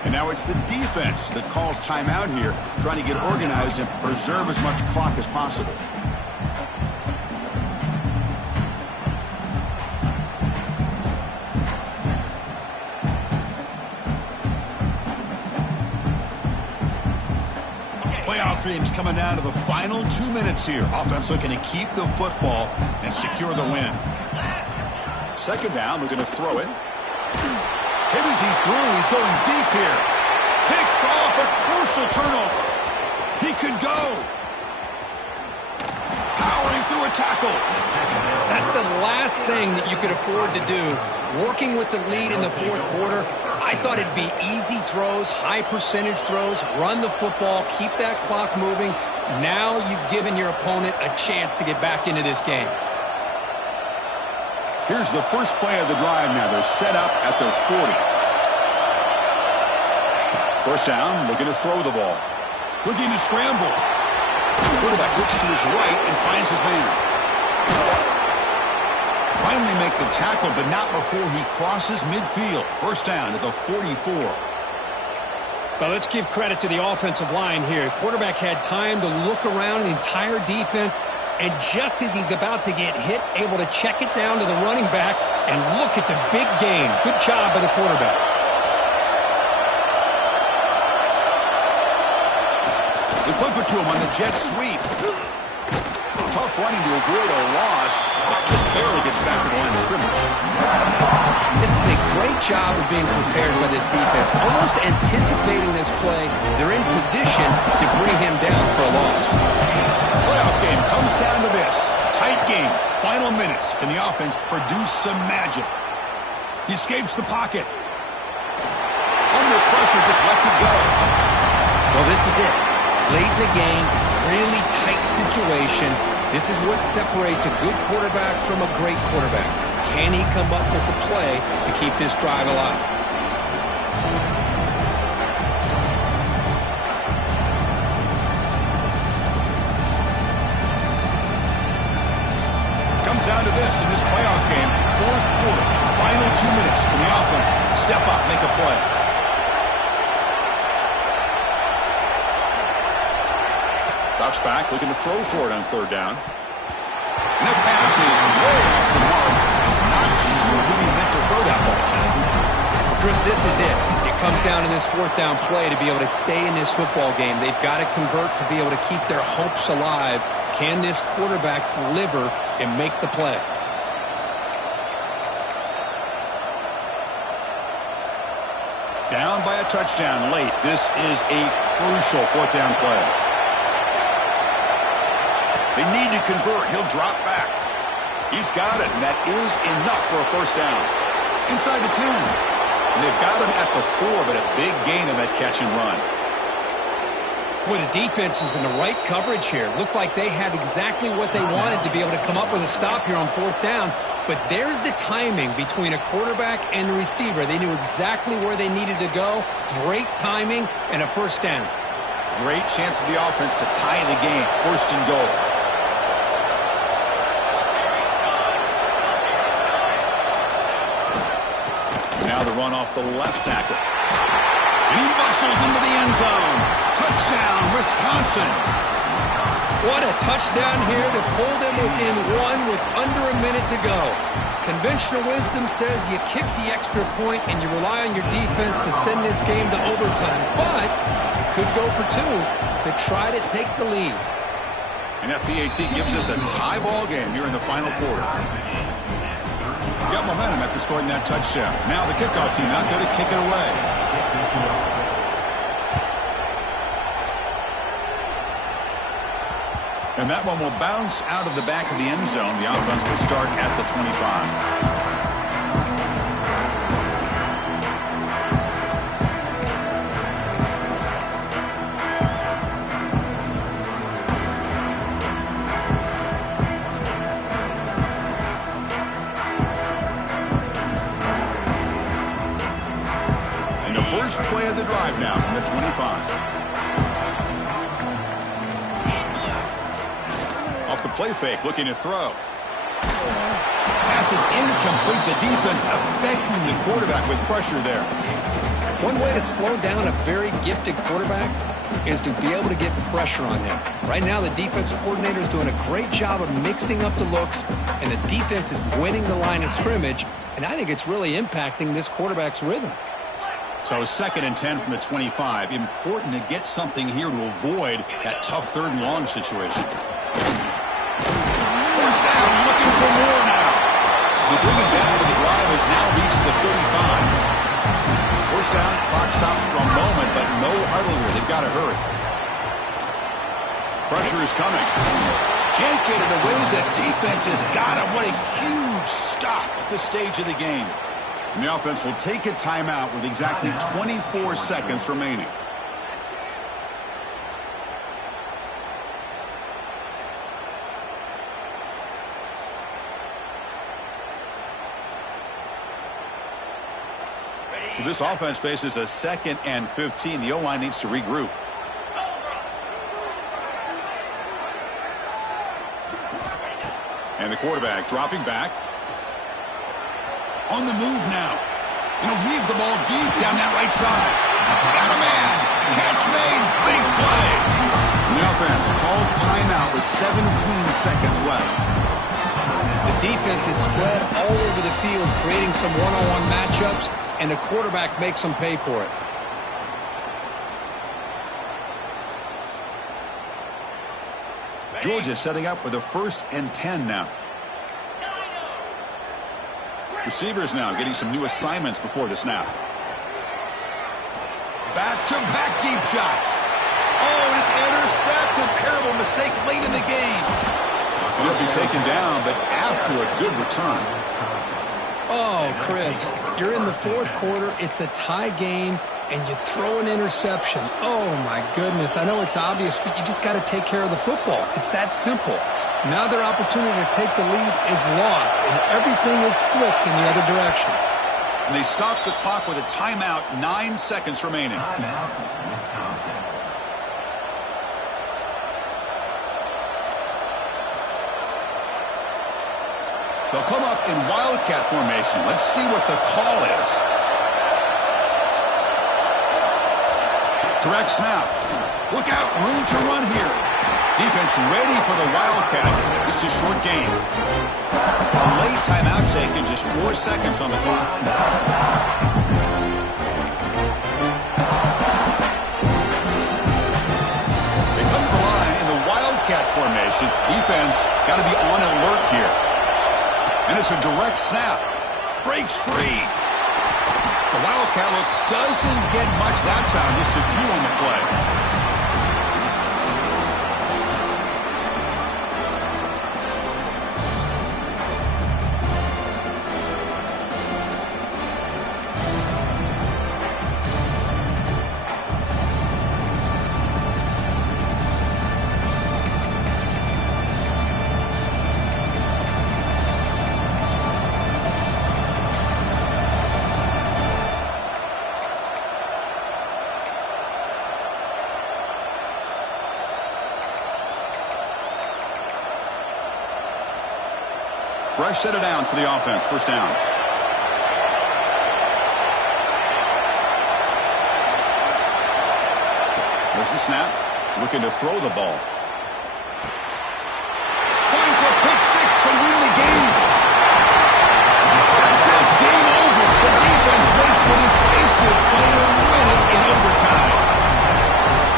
And now it's the defense that calls timeout here, trying to get organized and preserve as much clock as possible. Playoff dreams coming down to the final 2 minutes here. Offense looking to keep the football and secure the win. Second down, looking to throw it. Hit as he threw. He's going deep here. Picked off, a crucial turnover. He could go. Powering through a tackle. That's the last thing that you could afford to do. Working with the lead in the fourth quarter, I thought it'd be easy throws, high percentage throws, run the football, keep that clock moving. Now you've given your opponent a chance to get back into this game. Here's the first play of the drive now. They're set up at their 40. First down, looking to throw the ball. Looking to scramble. Quarterback looks to his right and finds his man. Finally make the tackle, but not before he crosses midfield. First down at the 44. Well, let's give credit to the offensive line here. Quarterback had time to look around the entire defense, and just as he's about to get hit, able to check it down to the running back, and look at the big gain. Good job by the quarterback. They flip it to him on the jet sweep. Tough running to avoid a loss. Just barely gets back to the line of scrimmage. This is a great job of being prepared by this defense. Almost anticipating this play, they're in position to bring him down for a loss. Playoff game comes down to this. Tight game. Final minutes. Can the offense produce some magic? He escapes the pocket. Under pressure, just lets it go. Well, this is it. Late in the game, really tight situation. This is what separates a good quarterback from a great quarterback. Can he come up with the play to keep this drive alive? Comes down to this in this playoff game. Fourth quarter, final 2 minutes. Can the offense step up, make a play? Drops back, looking to throw for it on third down. And that pass is way off the mark. Not sure who he meant to throw that ball to. Chris, this is it. It comes down to this fourth down play to be able to stay in this football game. They've got to convert to be able to keep their hopes alive. Can this quarterback deliver and make the play? Down by a touchdown late. This is a crucial fourth down play. They need to convert. He'll drop back. He's got it, and that is enough for a first down. Inside the 10. And they've got him at the 4, but a big gain in that catch and run. Boy, the defense is in the right coverage here. Looked like they had exactly what they wanted to be able to come up with a stop here on fourth down. But there's the timing between a quarterback and the receiver. They knew exactly where they needed to go. Great timing and a first down. Great chance for the offense to tie the game. First and goal. Now the run off the left tackle. And he muscles into the end zone. Touchdown, Wisconsin. What a touchdown here to pull them within one with under a minute to go. Conventional wisdom says you kick the extra point and you rely on your defense to send this game to overtime. But you could go for 2 to try to take the lead. And that PAT gives us a tie ball game here in the final quarter. Got momentum after scoring that touchdown. Now the kickoff team out there to kick it away. And that one will bounce out of the back of the end zone. The offense will start at the 25. First play of the drive now from the 25. Off the play fake, looking to throw. Pass is incomplete. The defense affecting the quarterback with pressure there. One way to slow down a very gifted quarterback is to be able to get pressure on him. Right now, the defensive coordinator is doing a great job of mixing up the looks, and the defense is winning the line of scrimmage, and I think it's really impacting this quarterback's rhythm. So 2nd and 10 from the 25. Important to get something here to avoid that tough 3rd and long situation. First down, looking for more now. They bring it down, but the drive has now reached the 35. First down, clock stops for a moment, but no huddle here. They've got to hurry. Pressure is coming. Can't get it away. The defense has got him. What a huge stop at this stage of the game. And the offense will take a timeout with exactly 24 seconds remaining. So this offense faces a 2nd and 15. The O-line needs to regroup. And the quarterback dropping back. On the move now. And he'll leave the ball deep down that right side. Got a man. Catch made. Big play. And the offense calls timeout with 17 seconds left. The defense is spread all over the field, creating some one-on-one matchups, and the quarterback makes them pay for it. Georgia setting up with a 1st and 10 now. Receivers now getting some new assignments before the snap. Back-to-back deep shots. Oh, and it's intercepted. Terrible mistake late in the game. And it'll be taken down, but after a good return. Oh, Chris, you're in the 4th quarter. It's a tie game, and you throw an interception. Oh, my goodness. I know it's obvious, but you just got to take care of the football. It's that simple. Now their opportunity to take the lead is lost, and everything is flipped in the other direction. And they stop the clock with a timeout, 9 seconds remaining. Timeout, Wisconsin. They'll come up in Wildcat formation. Let's see what the call is. Direct snap. Look out, room to run here. Defense ready for the Wildcat. Just a short game. A late timeout taken, just 4 seconds on the clock. They come to the line in the Wildcat formation. Defense got to be on alert here. And it's a direct snap. Breaks free. The Wildcat look doesn't get much that time. Just a few on the play. Fresh set of downs for the offense. 1st down. There's the snap. Looking to throw the ball. Going for a pick 6 to win the game. That's it. Game over. The defense makes the decisive play to win it in overtime.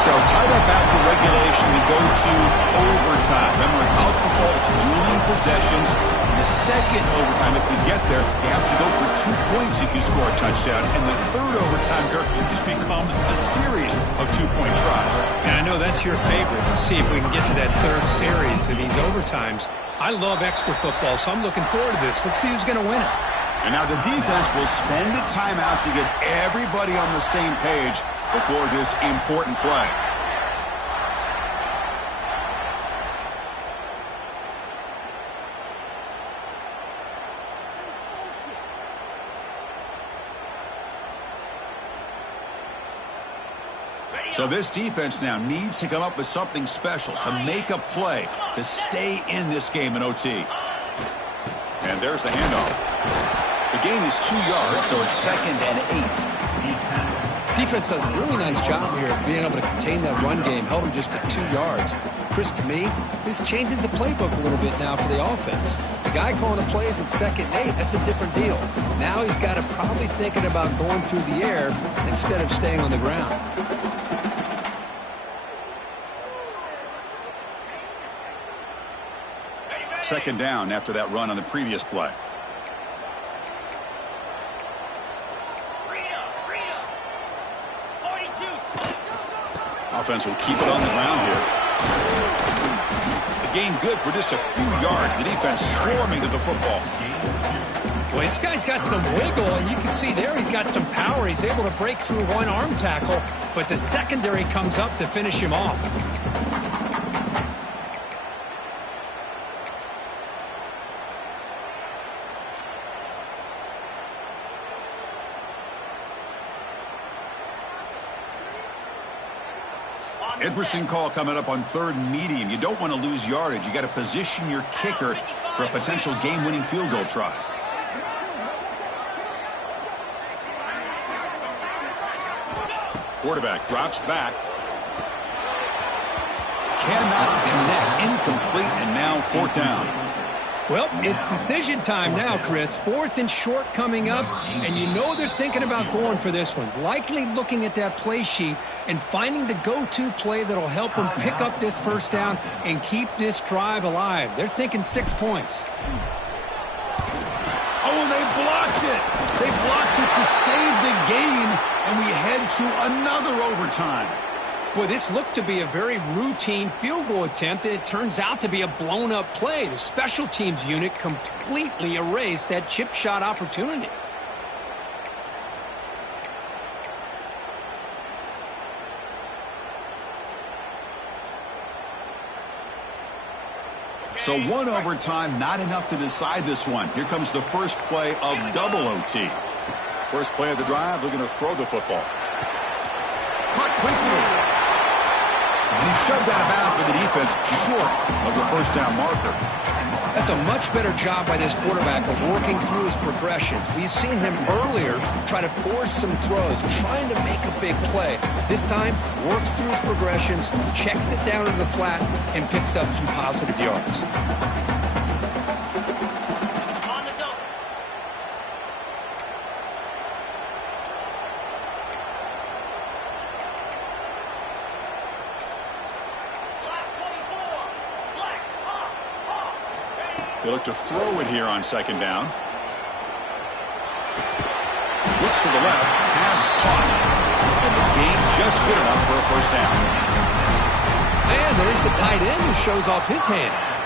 So tied up after regulation, we go to overtime. Remember, in college football, it's dueling possessions. In the 2nd overtime, if we get there, you have to go for 2 points if you score a touchdown. And the 3rd overtime, Kirk, just becomes a series of 2-point tries. And I know that's your favorite, to see if we can get to that 3rd series of these overtimes. I love extra football, so I'm looking forward to this. Let's see who's going to win it. And now the defense will spend a timeout to get everybody on the same page before this important play. So this defense now needs to come up with something special to make a play to stay in this game in OT. And there's the handoff. The gain is 2 yards, so it's 2nd and 8. Defense does a really nice job here of being able to contain that run game. Held him just for 2 yards. Chris, to me, this changes the playbook a little bit now for the offense. The guy calling the plays at 2nd and 8, that's a different deal. Now he's got to probably thinking about going through the air instead of staying on the ground. Second down after that run on the previous play. Offense will keep it on the ground here. The gain good for just a few yards. The defense swarming to the football. Well, this guy's got some wiggle, and you can see there he's got some power. He's able to break through one arm tackle, but the secondary comes up to finish him off. Interesting call coming up on 3rd and medium. You don't want to lose yardage. You got to position your kicker for a potential game-winning field goal try. Quarterback drops back. Cannot connect. Incomplete, and now 4th down. Well, it's decision time now, Chris. 4th and short coming up, and you know they're thinking about going for this one. Likely looking at that play sheet and finding the go-to play that'll help them pick up this first down and keep this drive alive. They're thinking 6 points. Oh, and they blocked it. They blocked it to save the gain, and we head to another overtime. Boy, this looked to be a very routine field goal attempt, and it turns out to be a blown-up play. The special teams unit completely erased that chip shot opportunity. So one overtime, not enough to decide this one. Here comes the first play of double OT. First play of the drive, looking to throw the football. Caught quickly. And he shoved out of bounds, but the defense short of the first down marker. That's a much better job by this quarterback of working through his progressions. We've seen him earlier try to force some throws, trying to make a big play. This time, works through his progressions, checks it down to the flat, and picks up some positive yards. On the double. Black 24. Black, off. They look to throw it here on second down. Looks to the left, pass caught. And the gain just good enough for a first down. And there's the tight end who shows off his hands.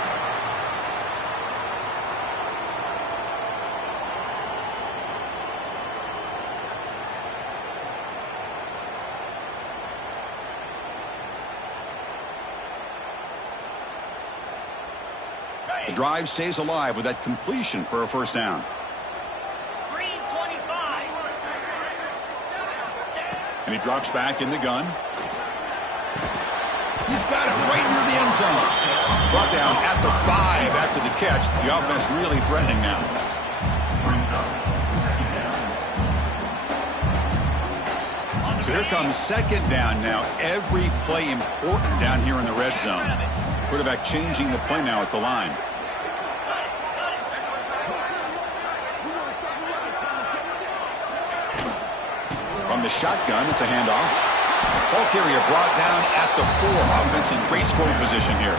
The drive stays alive with that completion for a first down. Green 25. And he drops back in the gun. He's got it right near the end zone. Brought down at the 5 after the catch. The offense really threatening now. So here comes second down now. Every play important down here in the red zone. Quarterback changing the play now at the line. From the shotgun, it's a handoff. Ball carrier brought down at the 4. Offense in great scoring position here.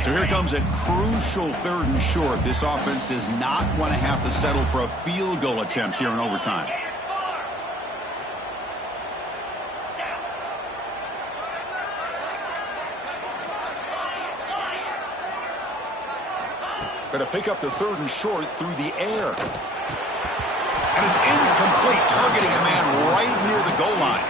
So here comes a crucial 3rd and short. This offense does not want to have to settle for a field goal attempt here in overtime. Going to pick up the 3rd and short through the air. And it's incomplete, targeting a man right near the goal line.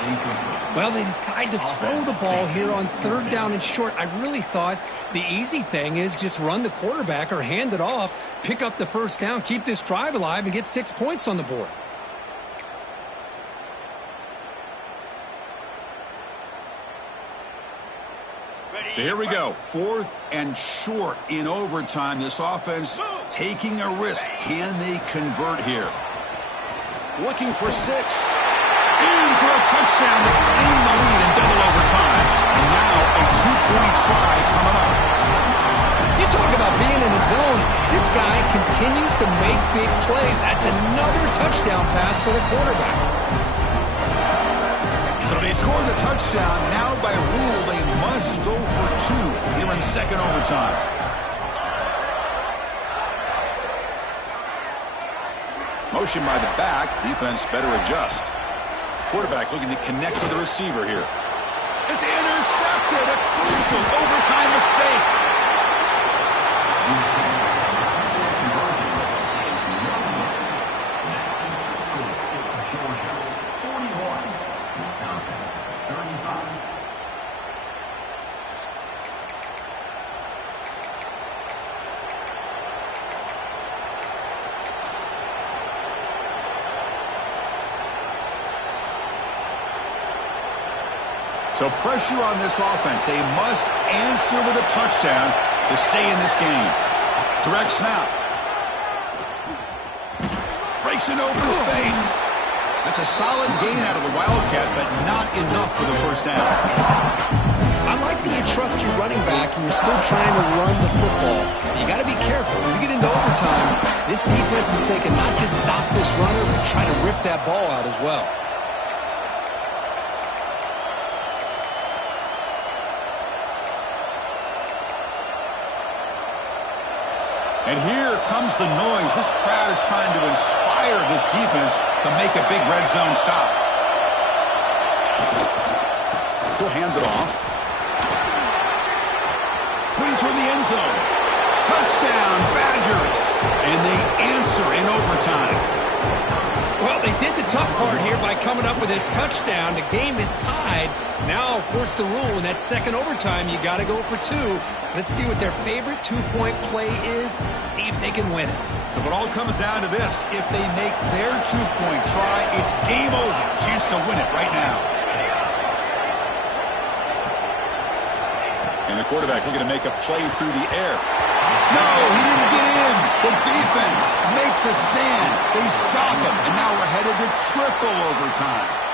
Well, they decide to throw the ball here on 3rd down and short. I really thought the easy thing is just run the quarterback or hand it off, pick up the first down, keep this drive alive, and get 6 points on the board. So here we go. 4th and short in overtime. This offense taking a risk. Can they convert here? Looking for 6. In for a touchdown to claim the lead in double overtime. And now a 2-point try coming up. You talk about being in the zone. This guy continues to make big plays. That's another touchdown pass for the quarterback. So they score the touchdown. Now by rule, they must go for 2 here in second overtime. Motion by the back. Defense better adjust. Quarterback looking to connect with the receiver here. It's intercepted. A crucial overtime mistake. So pressure on this offense. They must answer with a touchdown to stay in this game. Direct snap. Breaks an open space. That's a solid gain out of the Wildcat, but not enough for the first down. I like that you trust your running back and you're still trying to run the football. You got to be careful. When you get into overtime, this defense is thinking not just stop this runner, but try to rip that ball out as well. And here comes the noise. This crowd is trying to inspire this defense to make a big red zone stop. He'll hand it off. Putting toward the end zone. Touchdown, Badgers. And they answer in overtime. Well, they did the tough part here by coming up with this touchdown. The game is tied. Now, of course, the rule in that second overtime, you got to go for two. Let's see what their favorite two-point play is and see if they can win it. So it all comes down to this. If they make their two-point try, it's game over. Chance to win it right now. And the quarterback looking to make a play through the air. No, he didn't get in. The defense makes a stand. They stop him, and now we're headed to triple overtime.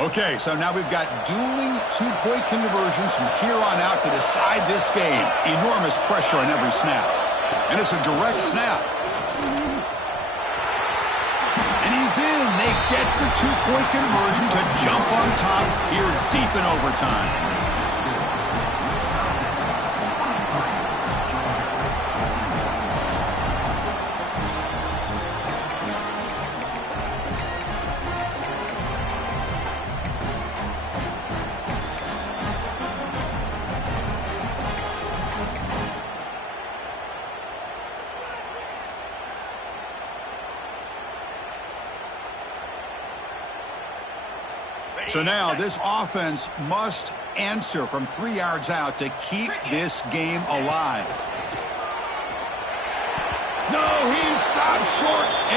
Okay, so now we've got dueling two-point conversions from here on out to decide this game. Enormous pressure on every snap. And it's a direct snap. And he's in. They get the two-point conversion to jump on top here deep in overtime. So now this offense must answer from 3 yards out to keep this game alive. No, he stopped short. And